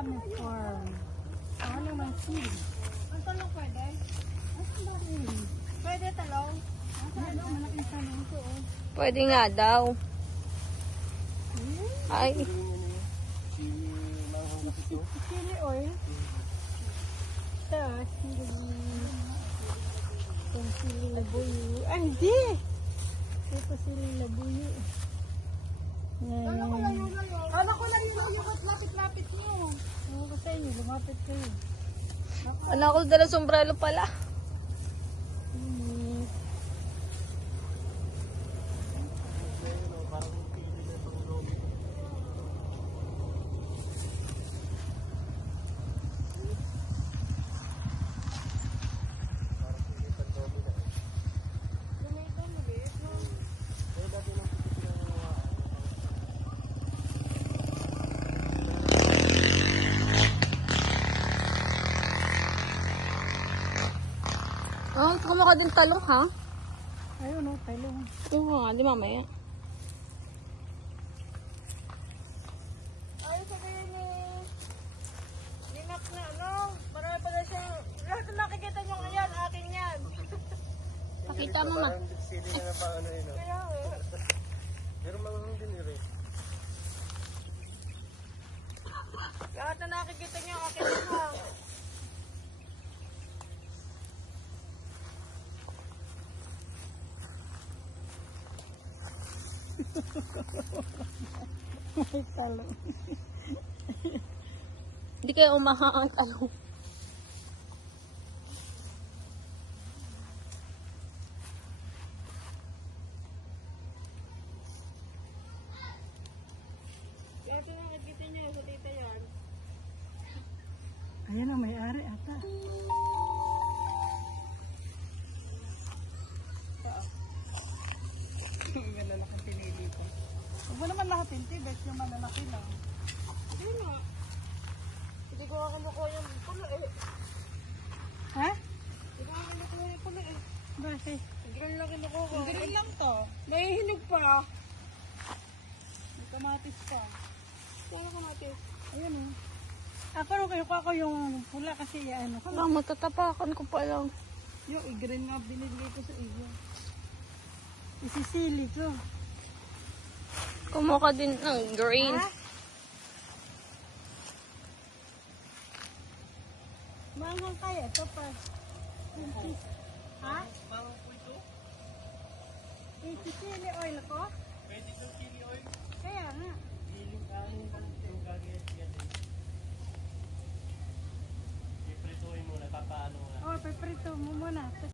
Kami farm. Ano naman seed? Ang talong pwede? Asan ba rin? Pwede talong? Ano, malaking talong ko oh. Pwede nga daw. Ay. Chili oil. Tapos, sili labuyo. Ay, hindi! Ito sili labuyo. Anak ko lang yung lapit-lapit nyo. Ano ko sa inyo? Lumapit kayo. Anak ko dala sombrero pala. Oh, kumuha din talong, ha? Ayun o, talong. Oo nga, di mamaya. Ay, sabihin ni Mac na ano, marami pala siyang, lahat na nakikita nyo ngayon, akin yan. Pakita mo na. Sili na pa ano yun. Kaya Pero manghang din yun eh. lahat na nakikita nyo, akin yan ha. Ay, talong. Hindi kayo umahang ang talong. Lahat na nakikita nyo, sa tita yan. Ayan ang may-ari ata. Ang ganda na kang pinili ko. Huwag mo naman lahatin, tibet yung malalaki lang. Hindi nga. Hindi ko kakinukuha yung pulo eh. Ha? Hindi ko kakinukuha yung pulo eh. Bakit? Green lang kinukuha. Green lang to. Nahihinig pa. May kamatis pa. Kaya ko natin. Ayan o. Ako rin kayo ako yung pula kasi ano ko. Wala, matatapakan ko pa lang. Yung i-green nga binigay ko sa iyo. Isisili ko. Kumuha ka din ng green. Manghang kaya ito pa. Ha? Manghang po ito? Isisili oil ko? Pwede itong chili oil? Kaya nga. Hiling kanin yung gagawin yan eh. Iprituin muna, papaano nga. Oh, peprito mo muna.